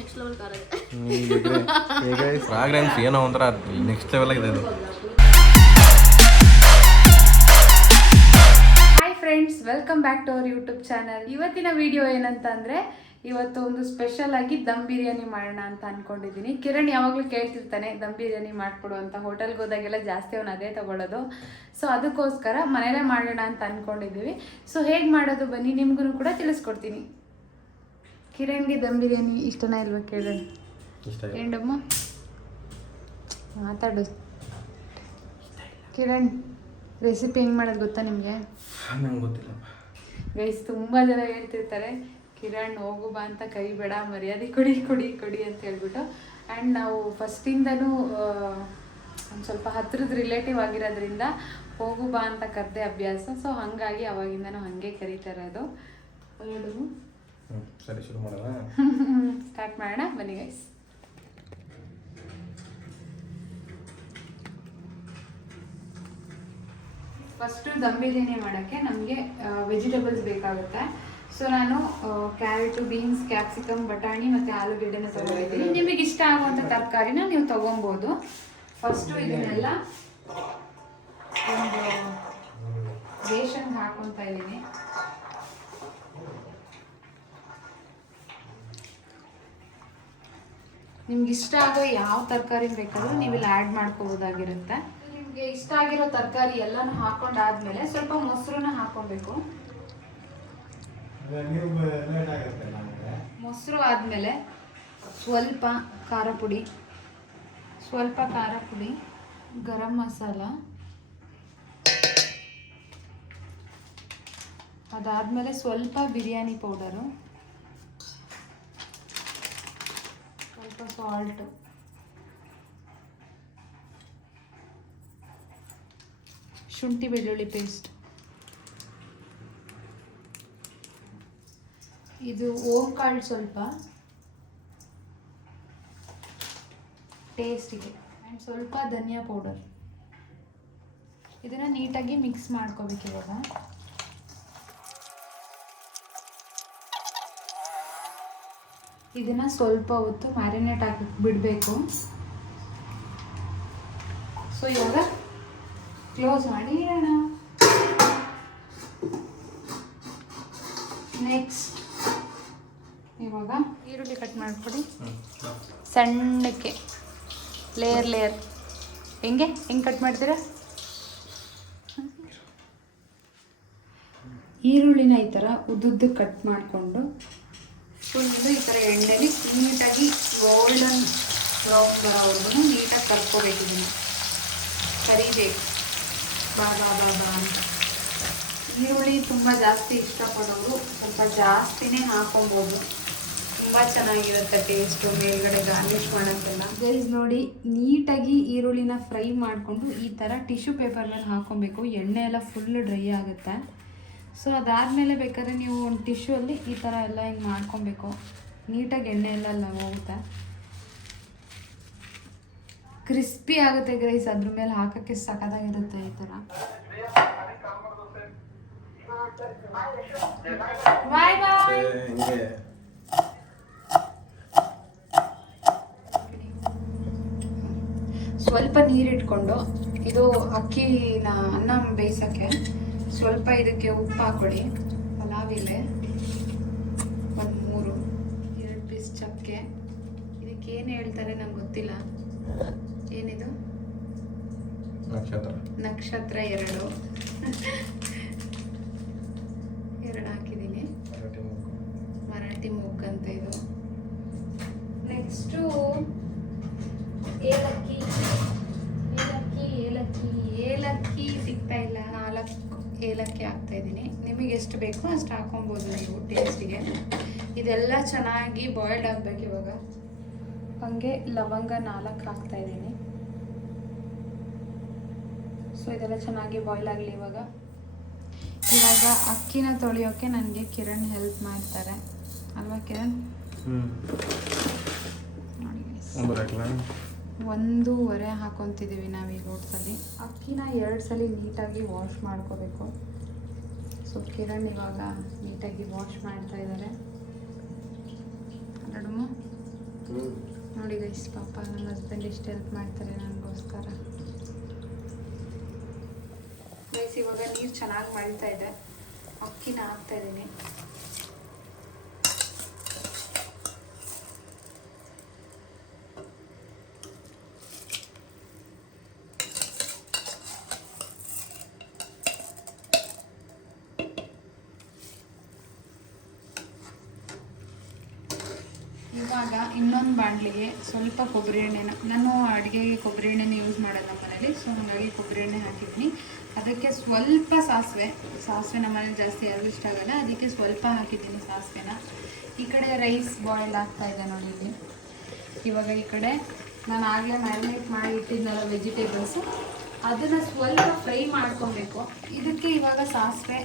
Next level car ಇದೆ. ಈಗ fragrance ಏನೋ ಒಂಥರ ನೆಕ್ಸ್ಟ್ ಲೆವೆಲ್ ಆಗಿದೆ ಇದು. Hi friends, welcome back to our YouTube channel. ಇವತ್ತಿನ ವಿಡಿಯೋ ಏನಂತ ಅಂದರೆ, ಇವತ್ತು ಒಂದು ಸ್ಪೆಷಲ್ ಆಗಿ ದಮ್ ಬಿರಿಯಾನಿ ಮಾಡೋಣ ಅಂತ ಅಂದ್ಕೊಂಡಿದ್ದೀನಿ. ಕಿರಣ್ ಯಾವಾಗಲೂ ಕೇಳ್ತಿರ್ತಾನೆ ದಮ್ ಬಿರಿಯಾನಿ ಮಾಡಿಕೊಡು ಅಂತ. ಹೋಟೆಲ್ಗೆ ಹೋದಾಗೆಲ್ಲ ಜಾಸ್ತಿ ಅವನು ಅದೇ ತೊಗೊಳ್ಳೋದು. ಸೊ ಅದಕ್ಕೋಸ್ಕರ ಮನೇಲೇ ಮಾಡೋಣ ಅಂತ ಅಂದ್ಕೊಂಡಿದ್ದೀವಿ. ಸೊ ಹೇಗೆ ಮಾಡೋದು ಬನ್ನಿ, ನಿಮ್ಗೂ ಕೂಡ ತಿಳಿಸ್ಕೊಡ್ತೀನಿ. ಕಿರಣ್ಗೆ ದಮ್ ಬಿರಿಯಾನಿ ಇಷ್ಟನಾ ಇಲ್ವಾ ಕೇಳೋಣ. ఏంటಮ್ಮ ಮಾತಾಡು. ಕಿರಣ್, ರೆಸಿಪಿ ಹೆಂಗೆ ಮಾಡೋದು ಗೊತ್ತಾ ನಿಮಗೆ? ನಂಗೆ ಗೊತ್ತಿಲ್ಲ ಗೈಸ್. ತುಂಬ ಜನ ಹೇಳ್ತಿರ್ತಾರೆ ಕಿರಣ್ ಹೋಗು ಬಾ ಅಂತ, ಕೈ ಬೇಡ, ಮರ್ಯಾದೆ ಕೊಡಿ ಕೊಡಿ ಕೊಡಿ ಅಂತ ಹೇಳ್ಬಿಟ್ಟು. ಆ್ಯಂಡ್ ನಾವು ಫಸ್ಟಿಂದನೂ ಒಂದು ಸ್ವಲ್ಪ ಹತ್ರದ ರಿಲೇಟಿವ್ ಆಗಿರೋದ್ರಿಂದ ಹೋಗು ಬಾ ಅಂತ ಕರೆದೆ ಅಭ್ಯಾಸ. ಸೊ ಹಾಗಾಗಿ ಅವಾಗಿಂದನೂ ಹಾಗೆ ಕರೀತಾ ಇರೋದು. ಸರಿ, ಶುರು ಮಾಡೋಣ. ಸ್ಟಾರ್ಟ್ ಮಾಡೋಣ ಬನ್ನಿ ಗೈಸ್. ಫಸ್ಟು ದಮ್ ಬಿರಿಯಾನಿ ಮಾಡೋಕ್ಕೆ ನಮಗೆ ವೆಜಿಟೇಬಲ್ಸ್ ಬೇಕಾಗುತ್ತೆ. ಸೊ ನಾನು ಕ್ಯಾರೆಟು, ಬೀನ್ಸ್, ಕ್ಯಾಪ್ಸಿಕಮ್, ಬಟಾಣಿ ಮತ್ತು ಆಲೂಗೆಡ್ಡೆನ ತೊಗೊಂಡಿದ್ದೀನಿ. ನಿಮಗೆ ಇಷ್ಟ ಆಗುವಂಥ ತರಕಾರಿನ ನೀವು ತೊಗೊಬೋದು. ಫಸ್ಟು ಇದನ್ನೆಲ್ಲ ಒಂದು ಬೇಷನ್ಗೆ ಹಾಕ್ಕೊತಾ ಇದ್ದೀನಿ. ನಿಮ್ಗೆ ಇಷ್ಟ ಆಗೋ ಯಾವ ತರಕಾರಿ ಬೇಕಾದರೂ ನೀವು ಇಲ್ಲಿ ಆ್ಯಡ್ ಮಾಡ್ಕೋಬೋದಾಗಿರುತ್ತೆ. ನಿಮಗೆ ಇಷ್ಟ ಆಗಿರೋ ತರಕಾರಿ ಎಲ್ಲನೂ ಹಾಕೊಂಡಾದ್ಮೇಲೆ ಸ್ವಲ್ಪ ಮೊಸರನ್ನ ಹಾಕೊಬೇಕು. ಮೊಸರು ಆದಮೇಲೆ ಸ್ವಲ್ಪ ಖಾರ ಪುಡಿ, ಗರಂ ಮಸಾಲ, ಅದಾದಮೇಲೆ ಸ್ವಲ್ಪ ಬಿರಿಯಾನಿ ಪೌಡರು, ಸ್ವಲ್ಪ ಸಾಲ್ಟು, ಶುಂಠಿ ಬೆಳ್ಳುಳ್ಳಿ ಪೇಸ್ಟ್, ಇದು ಓಂ ಕಾಳು ಸ್ವಲ್ಪ ಟೇಸ್ಟಿಗೆ, ಆ್ಯಂಡ್ ಸ್ವಲ್ಪ ಧನಿಯಾ ಪೌಡರ್. ಇದನ್ನು ನೀಟಾಗಿ ಮಿಕ್ಸ್ ಮಾಡ್ಕೋಬೇಕು. ಇವಾಗ ಇದನ್ನು ಸ್ವಲ್ಪ ಹೊತ್ತು ಮ್ಯಾರಿನೇಟ್ ಹಾಕಿ ಬಿಡಬೇಕು. ಸೊ ಇವಾಗ ಕ್ಲೋಸ್ ಮಾಡಿ ಇಡೋಣ. ನೆಕ್ಸ್ಟ್ ಇವಾಗ ಈರುಳ್ಳಿ ಕಟ್ ಮಾಡಿಕೊಡಿ ಸಣ್ಣಕ್ಕೆ, ಲೇಯರ್. ಹೆಂಗೆ ಕಟ್ ಮಾಡ್ತೀರಾ? ಈರುಳ್ಳಿನ ಈ ಥರ ಉದ್ದುದ್ದು ಕಟ್ ಮಾಡಿಕೊಂಡು ಫುಲ್ಲು ಈ ಥರ ಎಣ್ಣೆಲಿ ನೀಟಾಗಿ ಗೋಲ್ಡನ್ ಬ್ರೌನ್ ಬರೋವರೆಗೂ ನೀಟಾಗಿ ಕರ್ಕೋಬೇಕು. ಇದನ್ನು ಕರಿಬೇಕು ಬಾ ಅಂತ. ಈರುಳ್ಳಿ ತುಂಬ ಜಾಸ್ತಿ ಇಷ್ಟಪಡೋರು ಸ್ವಲ್ಪ ಜಾಸ್ತಿನೇ ಹಾಕೊಬೋದು, ತುಂಬ ಚೆನ್ನಾಗಿರುತ್ತೆ ಟೇಸ್ಟು. ಮೇಲ್ಗಡೆ ಗಾರ್ನಿಷ್ ಮಾಡೋಕ್ಕೆಲ್ಲ. ಗೈಸ್ ನೋಡಿ, ನೀಟಾಗಿ ಈರುಳ್ಳಿನ ಫ್ರೈ ಮಾಡಿಕೊಂಡು ಈ ಥರ ಟಿಶ್ಯೂ ಪೇಪರ್ ಮೇಲೆ ಹಾಕೊಬೇಕು. ಎಣ್ಣೆ ಎಲ್ಲ ಫುಲ್ ಡ್ರೈ ಆಗುತ್ತೆ. ಸೊ ಅದಾದಮೇಲೆ ಬೇಕಾದ್ರೆ ನೀವು ಒಂದು ಟಿಶ್ಯೂ ಅಲ್ಲಿ ಈ ಥರ ಎಲ್ಲ ಹಿಂಗೆ ಮಾಡ್ಕೊಬೇಕು. ನೀಟಾಗಿ ಎಣ್ಣೆ ಎಲ್ಲ ಹೋಗುತ್ತೆ, ಕ್ರಿಸ್ಪಿ ಆಗುತ್ತೆ ಗೈಸ್. ಅದ್ರ ಮೇಲೆ ಹಾಕೋಕ್ಕೆ ಸಖತ್ತಾಗಿರುತ್ತೆ ಈ ಥರ. ಬಾಯ್ ಬಾಯ್. ಸ್ವಲ್ಪ ನೀರಿಟ್ಕೊಂಡು ಇದು ಅಕ್ಕಿನ ಅನ್ನ ಬೇಯಿಸೋಕ್ಕೆ ಸ್ವಲ್ಪ ಇದಕ್ಕೆ ಉಪ್ಪು ಹಾಕೊಳ್ಳಿ. ಪಲಾವ್ ಎಲೆ ಒಂದು 2 ಪೀಸ್ ಚಕ್ಕೆ. ಇದಕ್ಕೇನು ಹೇಳ್ತಾರೆ ನಂಗೆ ಗೊತ್ತಿಲ್ಲ. ಏನಿದು? ನಕ್ಷತ್ರ 2 ಹಾಕಿದ್ದೀನಿ. ಮರಾಠಿ ಮೊಗ್ಗು ಅಂತ ಇದು. ನೆಕ್ಸ್ಟು ಏಲಕ್ಕಿ ಸಿಗ್ತಾ ಇಲ್ಲ. 4 ಏಲಕ್ಕಿ ಹಾಕ್ತಾ ಇದ್ದೀನಿ. ನಿಮಗೆ ಎಷ್ಟು ಬೇಕೋ ಅಷ್ಟು ಹಾಕೊಬೋದು ನೀವು ಟೇಸ್ಟಿಗೆ. ಇದೆಲ್ಲ ಚೆನ್ನಾಗಿ ಬಾಯ್ಲ್ಡ್ ಆಗಬೇಕು. ಇವಾಗ ಹಾಗೆ ಲವಂಗ 4 ಹಾಕ್ತಾ ಇದ್ದೀನಿ. ಸೊ ಇದೆಲ್ಲ ಚೆನ್ನಾಗಿ ಬಾಯ್ಲ್ ಆಗಲಿ. ಇವಾಗ ಅಕ್ಕಿನ ತೊಳೆಯೋಕ್ಕೆ ನನಗೆ ಕಿರಣ್ ಹೆಲ್ಪ್ ಮಾಡ್ತಾರೆ ಅಲ್ವಾ ಕಿರಣ್? ನೋಡಿ, 1.5 ಹಾಕೊತಿದ್ದೀವಿ ನಾವೀಗ ಊಟದಲ್ಲಿ. ಅಕ್ಕಿನ 2 ಸಲ ನೀಟಾಗಿ ವಾಶ್ ಮಾಡ್ಕೋಬೇಕು. ಸೊ ಕಿರಣ್ ಇವಾಗ ನೀಟಾಗಿ ವಾಶ್ ಮಾಡ್ತಾ ಇದ್ದಾರೆ. 2 ನೋಡಿ ಗೈಸ್, ಪಾಪ ನಮ್ಮ ಹಸ್ಬೆಂಡ್ ಎಷ್ಟು ಹೆಲ್ಪ್ ಮಾಡ್ತಾರೆ ನನಗೋಸ್ಕರ. ಗೈಸ್ ಇವಾಗ ನೀರು ಚೆನ್ನಾಗಿ ಮಳ್ತಾ ಇದೆ, ಅಕ್ಕಿನ ಹಾಕ್ತಾ ಇದ್ದೀನಿ. ಇವಾಗ ಇನ್ನೊಂದು ಬಾಣಲಿಗೆ ಸ್ವಲ್ಪ ಕೊಬ್ಬರಿ ಎಣ್ಣೆನ, ನಾನು ಅಡುಗೆಗೆ ಕೊಬ್ಬರಿ ಎಣ್ಣೆನ ಯೂಸ್ ಮಾಡೋದು ನಮ್ಮ ಮನೇಲಿ, ಸೊ ಹಾಗಾಗಿ ಕೊಬ್ಬರಿ ಎಣ್ಣೆ ಹಾಕಿದ್ದೀನಿ. ಅದಕ್ಕೆ ಸ್ವಲ್ಪ ಸಾಸಿವೆ ನಮ್ಮ ಮನೇಲಿ ಜಾಸ್ತಿ ಯಾರಿಗೂ ಇಷ್ಟ ಆಗೋಲ್ಲ, ಅದಕ್ಕೆ ಸ್ವಲ್ಪ ಹಾಕಿದ್ದೀನಿ ಸಾಸಿವೆನ. ಈ ಕಡೆ ರೈಸ್ ಬಾಯ್ಲ್ ಆಗ್ತಾ ಇದೆ ನೋಡಿ ಇಲ್ಲಿ. ಇವಾಗ ಈ ಕಡೆ ನಾನು ಆಗಲೇ ಮ್ಯಾರಿನೇಟ್ ಮಾಡಿ ಇಟ್ಟಿದ್ನಲ್ಲ ವೆಜಿಟೇಬಲ್ಸು, ಅದನ್ನು ಸ್ವಲ್ಪ ಫ್ರೈ ಮಾಡ್ಕೊಬೇಕು. ಇದಕ್ಕೆ ಇವಾಗ ಸಾಸಿವೆ,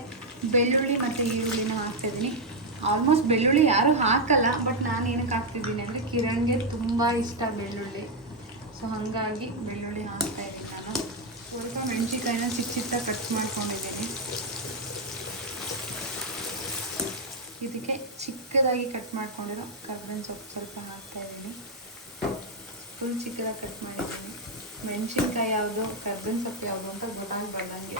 ಬೆಳ್ಳುಳ್ಳಿ ಮತ್ತು ಈರುಳ್ಳಿನ ಹಾಕ್ತಾಯಿದ್ದೀನಿ. ಆಲ್ಮೋಸ್ಟ್ ಬೆಳ್ಳುಳ್ಳಿ ಯಾರೂ ಹಾಕಲ್ಲ, ಬಟ್ ನಾನು ಏನಕ್ಕೆ ಹಾಕ್ತಿದ್ದೀನಿ ಅಂದರೆ ಕಿರಣ್ಗೆ ತುಂಬ ಇಷ್ಟ ಬೆಳ್ಳುಳ್ಳಿ, ಸೊ ಹಾಗಾಗಿ ಬೆಳ್ಳುಳ್ಳಿ ಹಾಕ್ತಾಯಿದ್ದೀನಿ ನಾನು. ಸ್ವಲ್ಪ ಮೆಣಸಿನ್ಕಾಯಿನ ಚಿಕ್ಕ ಕಟ್ ಮಾಡ್ಕೊಂಡಿದ್ದೀನಿ. ಇದಕ್ಕೆ ಚಿಕ್ಕದಾಗಿ ಕಟ್ ಮಾಡ್ಕೊಂಡಿರೋ ಕರ್ಬೇವಿನ ಸೊಪ್ಪು ಸ್ವಲ್ಪ ಹಾಕ್ತಾಯಿದ್ದೀನಿ. ಫುಲ್ ಚಿಕ್ಕದಾಗಿ ಕಟ್ ಮಾಡಿದ್ದೀನಿ. ಮೆಣಸಿನ್ಕಾಯಿ ಯಾವುದು ಕರ್ಬೇವಿನ ಸೊಪ್ಪು ಯಾವುದು ಅಂತ ಗೊತ್ತಾಗಬಾರ್ದಂಗೆ.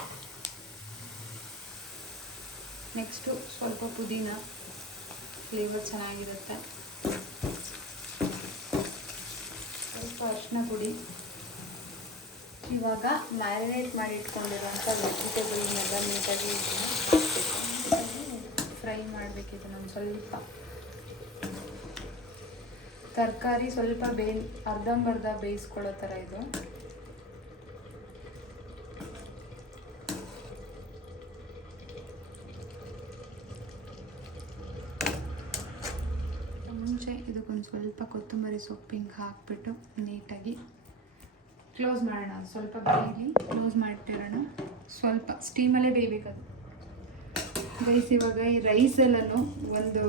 ನೆಕ್ಸ್ಟು ಸ್ವಲ್ಪ ಪುದೀನ, ಫ್ಲೇವರ್ ಚೆನ್ನಾಗಿರುತ್ತೆ. ಸ್ವಲ್ಪ ಅರಿಶಿನ ಪುಡಿ. ಇವಾಗ ಮ್ಯಾರಿನೇಟ್ ಮಾಡಿ ಇಟ್ಕೊಂಡಿರೋಂಥ ವೆಜಿಟೇಬಲ್ನೆಲ್ಲ ನೀಟಾಗಿ ಫ್ರೈ ಮಾಡಬೇಕಿದೆ. ನಾನು ಸ್ವಲ್ಪ ತರಕಾರಿ ಸ್ವಲ್ಪ ಅರ್ಧಂಬರ್ಧ ಬೇಯಿಸ್ಕೊಳ್ಳೋ ಥರ ಇದು. ಮುಂಚೆ ಇದಕ್ಕೊಂದು ಸ್ವಲ್ಪ ಕೊತ್ತಂಬರಿ ಸೊಪ್ಪು ಹಿಂಗೆ ಹಾಕ್ಬಿಟ್ಟು ನೀಟಾಗಿ ಕ್ಲೋಸ್ ಮಾಡೋಣ. ಸ್ವಲ್ಪ ಬೇಯಲಿ, ಕ್ಲೋಸ್ ಮಾಡಿಟ್ಟಿರೋಣ. ಸ್ವಲ್ಪ ಸ್ಟೀಮಲ್ಲೇ ಬೇಯಬೇಕದು. ಗೈಸ್ ಇವಾಗ ಈ ರೈಸೆಲ್ಲೂ ಒಂದು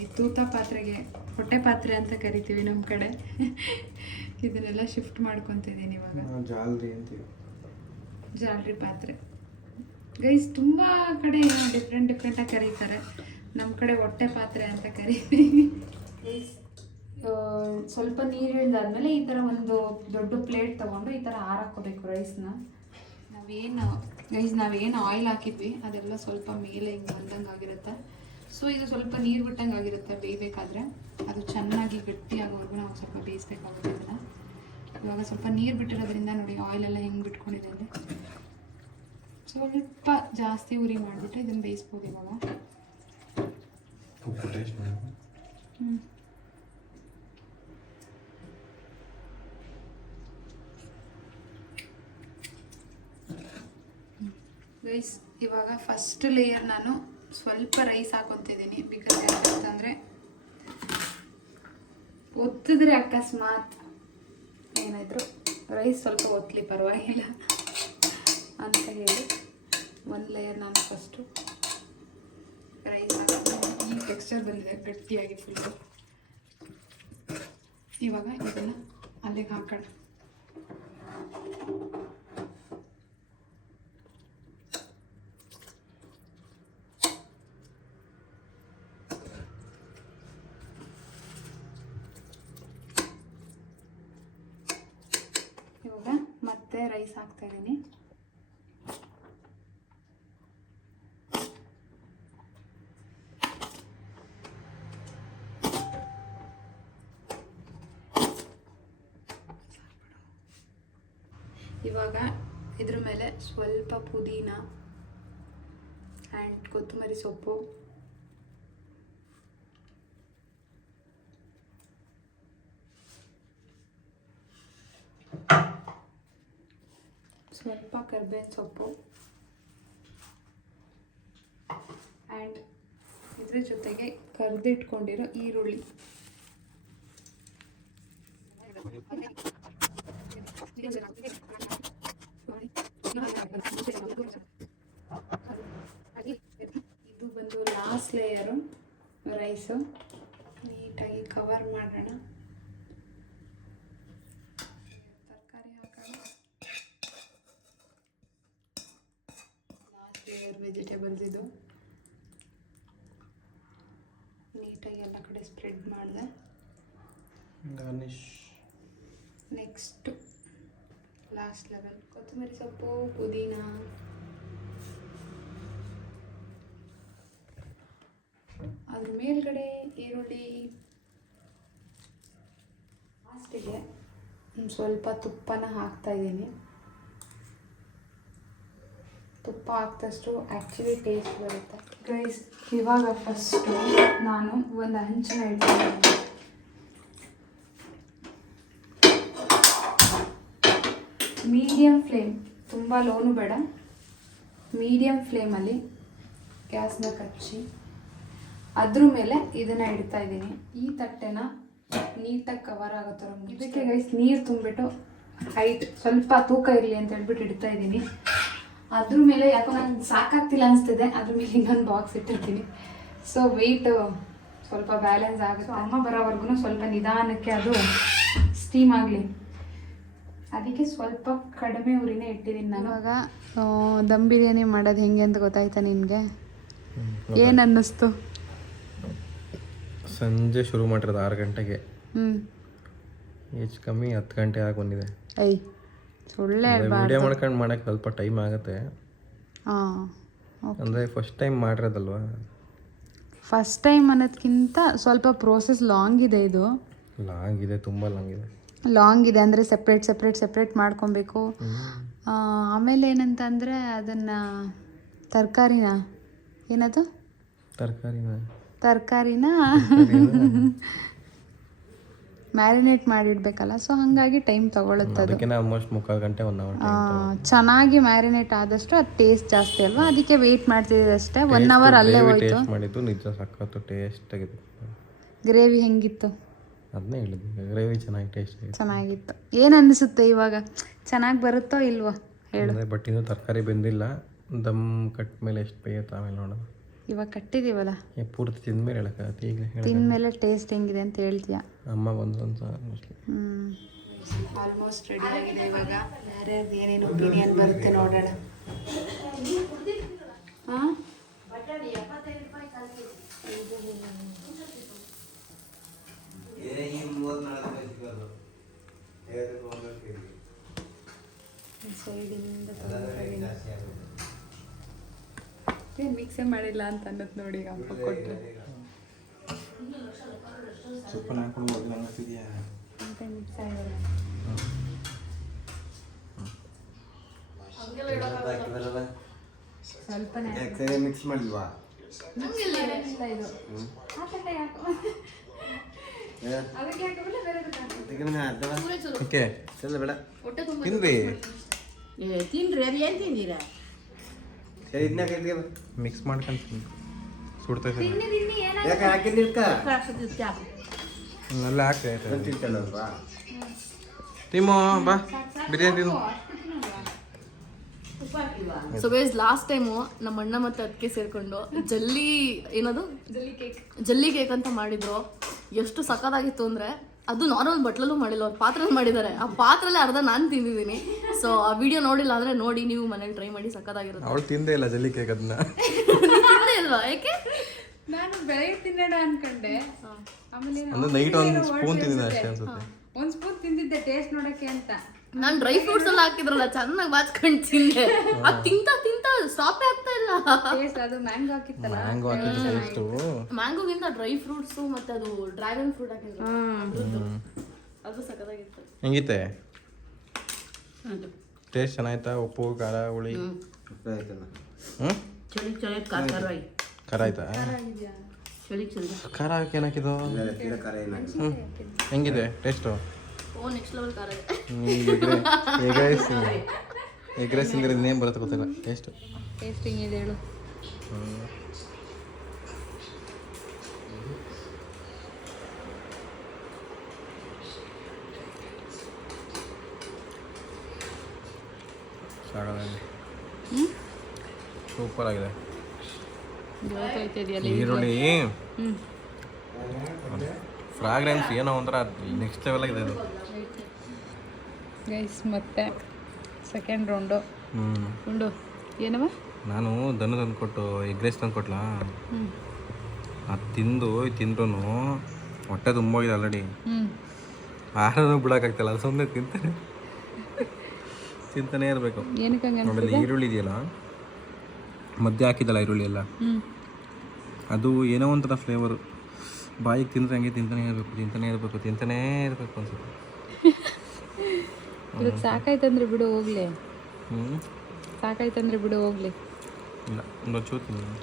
ಈ ತೂತ ಪಾತ್ರೆಗೆ, ಹೊಟ್ಟೆ ಪಾತ್ರೆ ಅಂತ ಕರಿತೀವಿ ನಮ್ಮ ಕಡೆ, ಇದನ್ನೆಲ್ಲ ಶಿಫ್ಟ್ ಮಾಡ್ಕೊತಿದ್ದೀನಿ ಇವಾಗ. ಜಾಲ್ರಿ ಅಂತೀವಿ, ಜಾಲ್ರಿ ಪಾತ್ರೆ. ಗೈಸ್ ತುಂಬ ಕಡೆ ಡಿಫ್ರೆಂಟಾಗಿ ಕರೀತಾರೆ. ನಮ್ಮ ಕಡೆ ಹೊಟ್ಟೆ ಪಾತ್ರೆ ಅಂತ ಕರಿತೀವಿ. ಗೈಸ್ ಸ್ವಲ್ಪ ನೀರು ಇಳಿದಾದ್ಮೇಲೆ ಈ ಥರ ಒಂದು ದೊಡ್ಡ ಪ್ಲೇಟ್ ತೊಗೊಂಡು ಈ ಥರ ಹಾರಾಕೋಬೇಕು ರೈಸ್ನ. ನಾವೇನು ಆಯಿಲ್ ಹಾಕಿದ್ವಿ ಅದೆಲ್ಲ ಸ್ವಲ್ಪ ಮೇಲೆ ಹಿಂಗೆ ಬಂದಂಗೆ ಆಗಿರುತ್ತೆ. ಸೊ ಇದು ಸ್ವಲ್ಪ ನೀರು ಬಿಟ್ಟಂಗೆ ಆಗಿರುತ್ತೆ ಬೇಯಬೇಕಾದ್ರೆ. ಅದು ಚೆನ್ನಾಗಿ ಗಟ್ಟಿಯಾಗೋವರೆಗೂ ನಾವು ಸ್ವಲ್ಪ ಬೇಯಿಸ್ಬೇಕಾಗುತ್ತೆ ಅದನ್ನು. ಇವಾಗ ಸ್ವಲ್ಪ ನೀರು ಬಿಟ್ಟಿರೋದ್ರಿಂದ ನೋಡಿ ಆಯಿಲೆಲ್ಲ ಹೆಂಗೆ ಬಿಟ್ಕೊಂಡಿದೆ ಅಲ್ಲಿ. ಸ್ವಲ್ಪ ಜಾಸ್ತಿ ಉರಿ ಮಾಡಿಬಿಟ್ಟು ಇದನ್ನು ಬೇಯಿಸ್ಬೋದು ಇವಾಗ. ಗೈಸ್ ಇವಾಗ ಫಸ್ಟ್ ಲೇಯರ್ ನಾನು ಸ್ವಲ್ಪ ರೈಸ್ ಹಾಕೊತಿದ್ದೀನಿ. ಬಿಕಾಸ್ ಯಾಕಂತಂದರೆ ಒತ್ತಿದ್ರೆ ಅಕಸ್ಮಾತ್ ಏನಾದರೂ ರೈಸ್ ಸ್ವಲ್ಪ ಒತ್ತಲಿ ಪರವಾಗಿಲ್ಲ ಅಂತ ಹೇಳಿ ಒಂದು ಲೇಯರ್ ನಾನು ಫಸ್ಟು ರೈಸ್ ಹಾಕ್ತೀನಿ. ಈ ಟೆಕ್ಸ್ಚರ್ ಬಂದಿದೆ ಗಟ್ಟಿಯಾಗಿ ಫುಲ್ಲು. ಇವಾಗ ಇದನ್ನು ಅಲ್ಲಿಗೆ ಹಾಕೋಣ. ಇವಾಗ ಮತ್ತೆ ರೈಸ್ ಹಾಕ್ತಾ ಇದ್ದೀನಿ. ಇವಾಗ ಇದ್ರ ಮೇಲೆ ಸ್ವಲ್ಪ ಪುದೀನ ಆ್ಯಂಡ್ ಕೊತ್ತಂಬರಿ ಸೊಪ್ಪು, ಸ್ವಲ್ಪ ಕರ್ಬೇವಿನ ಸೊಪ್ಪು ಆ್ಯಂಡ್ ಇದ್ರ ಜೊತೆಗೆ ಕರೆದಿಟ್ಕೊಂಡಿರೋ ಈರುಳ್ಳಿ. ಇದು ಬಂದು ಲಾಸ್ಟ್ ಲೇಯರು ರೈಸು. ನೀಟಾಗಿ ಕವರ್ ಮಾಡೋಣ. ತರಕಾರಿ ಹಾಕೋಣ. ಲಾಸ್ಟ್ ಲೇಯರ್ ವೆಜಿಟೇಬಲ್ಸ್ ಇದು. ನೀಟಾಗಿ ಎಲ್ಲ ಕಡೆ ಸ್ಪ್ರೆಡ್ ಮಾಡಿದೆ. ಗಾರ್ನಿಷ್. ನೆಕ್ಸ್ಟು ಲಾಸ್ಟ್ ಲೆವೆಲ್ ಕೊತ್ತಂಬರಿ ಸೊಪ್ಪು, ಪುದೀನ, ಅದ್ರ ಮೇಲ್ಗಡೆ ಈರುಳ್ಳಿ. ಲಾಸ್ಟಿಗೆ ಸ್ವಲ್ಪ ತುಪ್ಪನ ಹಾಕ್ತಾಯಿದ್ದೀನಿ. ತುಪ್ಪ ಹಾಕಿದಷ್ಟು ಆ್ಯಕ್ಚುಲಿ ಟೇಸ್ಟ್ ಬರುತ್ತೆ ಗೈಸ್. ಇವಾಗ ಫಸ್ಟು ನಾನು ಒಂದು ಹಂಚನ್ನ ಇಡ್ತೀನಿ. ಮೀಡಿಯಮ್ ಫ್ಲೇಮ್, ತುಂಬ ಲೋನು ಬೇಡ, ಮೀಡಿಯಮ್ ಫ್ಲೇಮಲ್ಲಿ ಗ್ಯಾಸ್ನ ಕಚ್ಚಿ ಅದ್ರ ಮೇಲೆ ಇದನ್ನು ಇಡ್ತಾ ಇದ್ದೀನಿ. ಈ ತಟ್ಟೆನ ನೀಟಾಗಿ ಕವರ್ ಆಗೋ ಥರ ಇದಕ್ಕೆ ಗೈಸ್ ನೀರು ತುಂಬಿಬಿಟ್ಟು ಹೈಟ್ ಸ್ವಲ್ಪ ತೂಕ ಇರಲಿ ಅಂತ ಹೇಳ್ಬಿಟ್ಟು ಇಡ್ತಾ ಇದ್ದೀನಿ. ಅದ್ರ ಮೇಲೆ ಯಾಕೋ ನಂಗೆ ಸಾಕಾಗ್ತಿಲ್ಲ ಅನಿಸ್ತಿದೆ, ಅದ್ರ ಮೇಲೆ ಇನ್ನೊಂದು ಬಾಕ್ಸ್ ಇಟ್ಟಿರ್ತೀನಿ. ಸೊ ವೆಯ್ಟ್ ಸ್ವಲ್ಪ ಬ್ಯಾಲೆನ್ಸ್ ಆಗುತ್ತೆ. ಅಮ್ಮ ಬರೋವರೆಗೂ ಸ್ವಲ್ಪ ನಿಧಾನಕ್ಕೆ ಅದು ಸ್ಟೀಮ್ ಆಗಲಿ, ಅದಕ್ಕೆ ಸ್ವಲ್ಪ ಕಡಿಮೆ ಉರಿನೇ ಇಟ್ಟಿದ್ದೀನಿ ನಾನು. ಇವಾಗ ದಮ್ ಬಿರಿಯಾನಿ ಮಾಡೋದು ಹೆಂಗೆ ಅಂತ ಗೊತ್ತಾಯ್ತಾ ನಿನಗೆ? ಏನು ಅನ್ನಿಸ್ತು? ಸಂಜೆ ಶುರು ಮಾಡಿರೋದು 6 ಗಂಟೆಗೆ, ಹೆಚ್ಚು ಕಮ್ಮಿ 10 ಗಂಟೆ ಆಗಿ ಬಂದಿದೆ. ಐ ಸುಳ್ಳೆ ವಿಡಿಯೋ ಮಾಡ್ಕೊಂಡು ಮಾಡೋಕ್ಕೆ ಸ್ವಲ್ಪ ಟೈಮ್ ಆಗುತ್ತೆ. ಅಂದರೆ ಫಸ್ಟ್ ಟೈಮ್ ಮಾಡಿರೋದಲ್ವಾ. ಫಸ್ಟ್ ಟೈಮ್ ಅನ್ನೋದಕ್ಕಿಂತ ಸ್ವಲ್ಪ ಪ್ರೋಸೆಸ್ ಲಾಂಗ್ ಇದೆ. ಇದು ಲಾಂಗ್ ಇದೆ, ತುಂಬ ಲಾಂಗ್ ಇದೆ ಅಂದರೆ ಸೆಪ್ರೇಟ್ ಮಾಡ್ಕೊಬೇಕು. ಆಮೇಲೆ ಏನಂತಂದರೆ ಅದನ್ನು ತರಕಾರಿನ ಮ್ಯಾರಿನೇಟ್ ಮಾಡಿಡ್ಬೇಕಲ್ಲ. ಸೊ ಹಾಗಾಗಿ ಟೈಮ್ ತಗೊಳುತ್ತೆ. ಅದಕ್ಕೆ ಆಲ್ಮೋಸ್ಟ್ 3/4 ಗಂಟೆ 1 ಅವರ್ ಚೆನ್ನಾಗಿ ಮ್ಯಾರಿನೇಟ್ ಆದಷ್ಟು ಅದು ಟೇಸ್ಟ್ ಜಾಸ್ತಿ ಅಲ್ವಾ, ಅದಕ್ಕೆ ವೆಯ್ಟ್ ಮಾಡ್ತಿದ್ದೆ ಅಷ್ಟೇ. 1 ಅವರ್ ಅಲ್ಲೇ ಹೋಯ್ತು. ಮಾಡಿದ್ದು ನಿಜ ಸಖತ್ತು ಟೇಸ್ಟ್ ಆಗಿದೆ. ಗ್ರೇವಿ ಹೆಂಗಿತ್ತು? ಅದನ್ನೇ ಹೇಳಿದ್ವಿ, ಗ್ರೇವಿ ಚೆನ್ನಾಗಿತ್ತು. ಏನು ಅನ್ನಿಸುತ್ತೆ ಇವಾಗ? ಚೆನ್ನಾಗಿ ಬರುತ್ತೋ ಇಲ್ವೋ ಹೇಳು. ಬಟ್ ಇನ್ನೂ ತರಕಾರಿ ಬೆಂದಿಲ್ಲ, ದಮ್ ಕಟ್ ಮೇಲೆ ಎಷ್ಟು ಬೇಯುತ್ತೆ ಆಮೇಲೆ ನೋಡೋಣ. ಇವಾಗ ಕಟ್ಟಿದೀವಲ್ಲ, ಪೂರ್ತಿ ತಿಂದ್ಮೇಲೆ ಹೇಳಕ್ಕಾಗತ್ತೆ. ಈಗಲೇ ತಿಂದ್ಮೇಲೆ ಟೇಸ್ಟ್ ಹೆಂಗಿದೆ ಅಂತ ಹೇಳ್ತೀಯಾ? ಅಮ್ಮ ಬಂದು ಒಂದು ಆಲ್ಮೋಸ್ಟ್ ರೆಡಿ ಆಗಿದೆ. ಇವಾಗ ಯಾರ್ಯಾರ್ದು ಏನೇನು ಒಪಿನಿಯನ್ ಬರುತ್ತೆ ನೋಡೋಣ. ಹಾಂ, ಮಿಕ್ಸೇ ಮಾಡಿಲ್ಲ ಅಂತ ಅನ್ನೋದು ನೋಡಿ. ಅಪ್ಪ ಕೊಟ್ಟರೆ ಅಂತ ಮಿಕ್ಸ್ ಆಗಿಲ್ಲ. ಸ್ವಲ್ಪ ಮಿಕ್ಸ್ ಮಾಡಿಲ್ವಾ? ತಿನ್ರಿ ಅದು ಏನು ತಿಂದಿರಾ? ಮಿಕ್ಸ್ ಮಾಡ್ಕೊಂಡು ಸುಡ್ತೈತೆ. ಎಲ್ಲ ಹಾಕ್ತೈತೆ. ತಿಮ್ಮೋ ಬಾ ಬಿರಿಯಾನಿ ತಿನ್ನು. ಸೊ ಗೈಸ್, ಲಾಸ್ಟ್ ಟೈಮು ನಮ್ಮ ಅಣ್ಣ ಮತ್ತು ಅದಕ್ಕೆ ಸೇರಿಕೊಂಡು ಜಲ್ಲಿ ಕೇಕ್ ಅಂತ ಮಾಡಿದ್ರು. ಎಷ್ಟು ಸಖತ್ತಾಗಿತ್ತು ಅಂದರೆ, ಅದು ನಾರ್ಮಲ್ ಬಟ್ಲಲ್ಲೂ ಮಾಡಿಲ್ಲ, ಅವ್ರು ಪಾತ್ರೆಯಲ್ಲಿ ಮಾಡಿದ್ದಾರೆ. ಆ ಪಾತ್ರೆಲ್ಲೇ ಅರ್ಧ ನಾನು ತಿಂದಿದ್ದೀನಿ. ಸೊ ಆ ವಿಡಿಯೋ ನೋಡಿಲ್ಲ ಅಂದರೆ ನೋಡಿ, ನೀವು ಮನೇಲಿ ಟ್ರೈ ಮಾಡಿ, ಸಖತ್ತಾಗಿರುತ್ತೆ. ಅವಳು ತಿಂದೇ ಇಲ್ಲ ಜಲ್ಲಿ ಕೇಕ್. ಅದನ್ನ ತಿಂದೇ ಇಲ್ವಾ? ಯಾಕೆ? ನಾನು ಬೆಳಗ್ಗೆ ತಿನ್ನೋಣ ಅನ್ಕೊಂಡೆ. ಆಮೇಲೆ ಅಂದ್ರೆ ನೈಟ್ ಒಂದು ಸ್ಪೂನ್ ತಿಂದಿದ್ದೆ ಅಷ್ಟೇ ಅನ್ಸುತ್ತೆ. ಒಂದು ಸ್ಪೂನ್ ತಿಂದಿದ್ದೆ ಟೇಸ್ಟ್ ನೋಡೋಕ್ಕೆ ಅಂತ. ನಾನು ಡ್ರೈ ಫ್ರೂಟ್ಸ್ ಎಲ್ಲ ಹಾಕಿದ್ರಲ್ಲ, ಚೆನ್ನಾಗಿ ಬಾಚ್ಕೊಂಡು ತಿಂದೆ. ಅದು ತಿಂತ ಸ್ಟಾಪೇ ಆಗ್ತಾ ಇಲ್ಲ. ಅದು ಮ್ಯಾಂಗೋ ಹಾಕಿತ್ತಲ್ಲ, ಮ್ಯಾಂಗೋ ಹಾಕಿದ್ದು ಟೇಸ್ಟು. ಮ್ಯಾಂಗೋಗಿಂತ ಡ್ರೈ ಫ್ರೂಟ್ಸು ಮತ್ತು ಅದು ಡ್ರ್ಯಾಗನ್ ಫ್ರೂಟ್ ಹಾಕಿದ್ರು, ಅದು ಸಖತ್ತಾಗಿತ್ತು. ಹೆಂಗಿತ್ತೆ ಟೇಸ್ಟ್? ಚೆನ್ನಾಯ್ತಾ? ಉಪ್ಪು ಖಾರ ಹುಳಿ ಖಾರ ಆಯ್ತಾ? ಖಾರ ಹಾಕಿ ಏನಾಕಿದ್ದು? ಹೆಂಗಿದೆ ಟೇಸ್ಟು? ಓ ನೆಕ್ಸ್ಟ್ ಲೆವೆಲ್ ಖಾರ ಇದೆ. ಎಗ್ ರೈಸ್ ತಿಂದ್ರೆ ಇನ್ನೇನು ಬರುತ್ತೆ ಗೊತ್ತಿಲ್ಲ. ಟೇಸ್ಟ್ ಹಿಂಗಿದೆ ಹೇಳು. ಸೂಪರ್ ಆಗಿದೆ. ಈರುಳ್ಳಿ ಫ್ರಾಗ್ರೆನ್ಸ್ ಏನೋ ಒಂಥರ ನೆಕ್ಸ್ಟ್ ಲೆವೆಲ್ ಆಗಿದೆ ಇದು ಗೈಸ್. ಮತ್ತೆ ಸೆಕೆಂಡ್ ರೌಂಡು ಉಂಡು ಏನವ? ನಾನು ದನ ತಂದುಕೊಟ್ಟು ಎಗ್ ರೈಸ್ ತಂದುಕೊಟ್ಲಾ, ಅದು ತಿಂದ್ರೂ ಹೊಟ್ಟೆ ತುಂಬೋಗಿದೆ ಆಲ್ರೆಡಿ. ಆಹಾರನೂ ಬಿಡೋಕ್ಕಾಗ್ತಿಲ್ಲ ಅದು ಸುಮ್ಮನೆ ತಿಂತಾನೆ ಇರಬೇಕು. ಏನಕ್ಕೆ ಆಮೇಲೆ ಈರುಳ್ಳಿ ಇದೆಯಲ್ಲ ಮಧ್ಯೆ ಹಾಕಿದ್ದಲ್ಲ ಈರುಳ್ಳಿ ಎಲ್ಲ ಅದು ಏನೋ ಒಂಥರ ಫ್ಲೇವರು ಬಾಯಿಗೆ ತಿಂದರೆ ಹಂಗೆ ತಿಂತಾನೆ ಇರಬೇಕು ಅನ್ಸುತ್ತೆ. ಇದಕ್ಕೆ ಸಾಕಾಯ್ತಂದ್ರೆ ಬಿಡು ಹೋಗ್ಲಿ, ಸಾಕಾಯ್ತಂದ್ರೆ ಬಿಡು ಹೋಗ್ಲಿ. ಇಲ್ಲ ಒಂದು ಚೂರು ತಿಂತೀನಿ.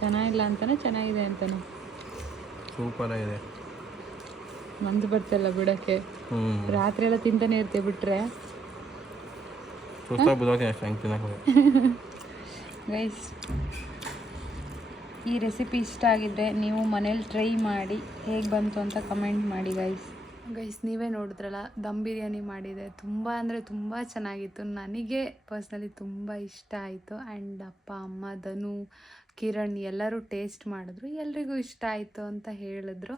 ಚೆನ್ನಾಗಿಲ್ಲ ಅಂತಾನೆ ಚೆನ್ನಾಗಿದೆ ಅಂತಾನೆ ಸೂಪರಾಗಿದೆ. ಮಂದು ಬರ್ತಲ್ಲ ಬಿಡೋಕ್ಕೆ. ರಾತ್ರಿ ಎಲ್ಲ ತಿಂತಾನೆ ಇರ್ತೀವಿ ಬಿಟ್ರೆ. ಗೈಸ್ ಈ ರೆಸಿಪಿ ಇಷ್ಟ ಆಗಿದ್ರೆ ನೀವು ಮನೇಲಿ ಟ್ರೈ ಮಾಡಿ ಹೇಗೆ ಬಂತು ಅಂತ ಕಮೆಂಟ್ ಮಾಡಿ ಗೈಸ್. ನೀವೇ ನೋಡಿದ್ರಲ್ಲ ದಮ್ ಬಿರಿಯಾನಿ ಮಾಡಿದೆ. ತುಂಬ ಅಂದರೆ ತುಂಬ ಚೆನ್ನಾಗಿತ್ತು. ನನಗೆ ಪರ್ಸ್ನಲಿ ತುಂಬ ಇಷ್ಟ ಆಯಿತು. ಆ್ಯಂಡ್ ಅಪ್ಪ ಅಮ್ಮ ಧನು ಕಿರಣ್ ಎಲ್ಲರೂ ಟೇಸ್ಟ್ ಮಾಡಿದ್ರು, ಎಲ್ರಿಗೂ ಇಷ್ಟ ಆಯಿತು ಅಂತ ಹೇಳಿದ್ರು.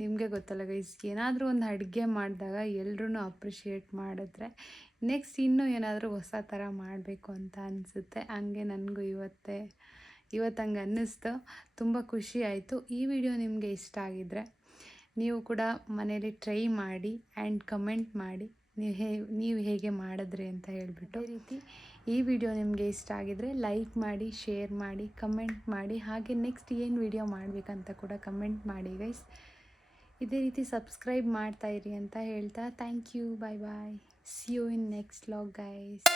ನಿಮಗೆ ಗೊತ್ತಲ್ಲ ಗೈಸ್, ಏನಾದರೂ ಒಂದು ಅಡುಗೆ ಮಾಡಿದಾಗ ಎಲ್ಲರೂ ಅಪ್ರಿಷಿಯೇಟ್ ಮಾಡಿದ್ರೆ ನೆಕ್ಸ್ಟ್ ಇನ್ನೂ ಏನಾದರೂ ಹೊಸ ಥರ ಮಾಡಬೇಕು ಅಂತ ಅನಿಸುತ್ತೆ. ಹಂಗೆ ನನಗೂ ಇವತ್ತು ಹಂಗೆ ಅನ್ನಿಸ್ತು. ತುಂಬ ಖುಷಿ ಆಯಿತು. ಈ ವಿಡಿಯೋ ನಿಮಗೆ ಇಷ್ಟ ಆಗಿದ್ದರೆ ನೀವು ಕೂಡ ಮನೇಲಿ ಟ್ರೈ ಮಾಡಿ ಆ್ಯಂಡ್ ಕಮೆಂಟ್ ಮಾಡಿ ನೀವು ಹೇಗೆ ಮಾಡಿದ್ರಿ ಅಂತ ಹೇಳಿಬಿಟ್ಟು. ಈ ರೀತಿ ಈ ವಿಡಿಯೋ ನಿಮಗೆ ಇಷ್ಟ ಆಗಿದ್ದರೆ ಲೈಕ್ ಮಾಡಿ, ಶೇರ್ ಮಾಡಿ, ಕಮೆಂಟ್ ಮಾಡಿ. ಹಾಗೆ ನೆಕ್ಸ್ಟ್ ಏನು ವಿಡಿಯೋ ಮಾಡಬೇಕಂತ ಕೂಡ ಕಮೆಂಟ್ ಮಾಡಿ ಗೈಸ್. ಇದೇ ರೀತಿ ಸಬ್ಸ್ಕ್ರೈಬ್ ಮಾಡ್ತಾಯಿರಿ ಅಂತ ಹೇಳ್ತಾ thank you, bye bye, see you in next vlog guys.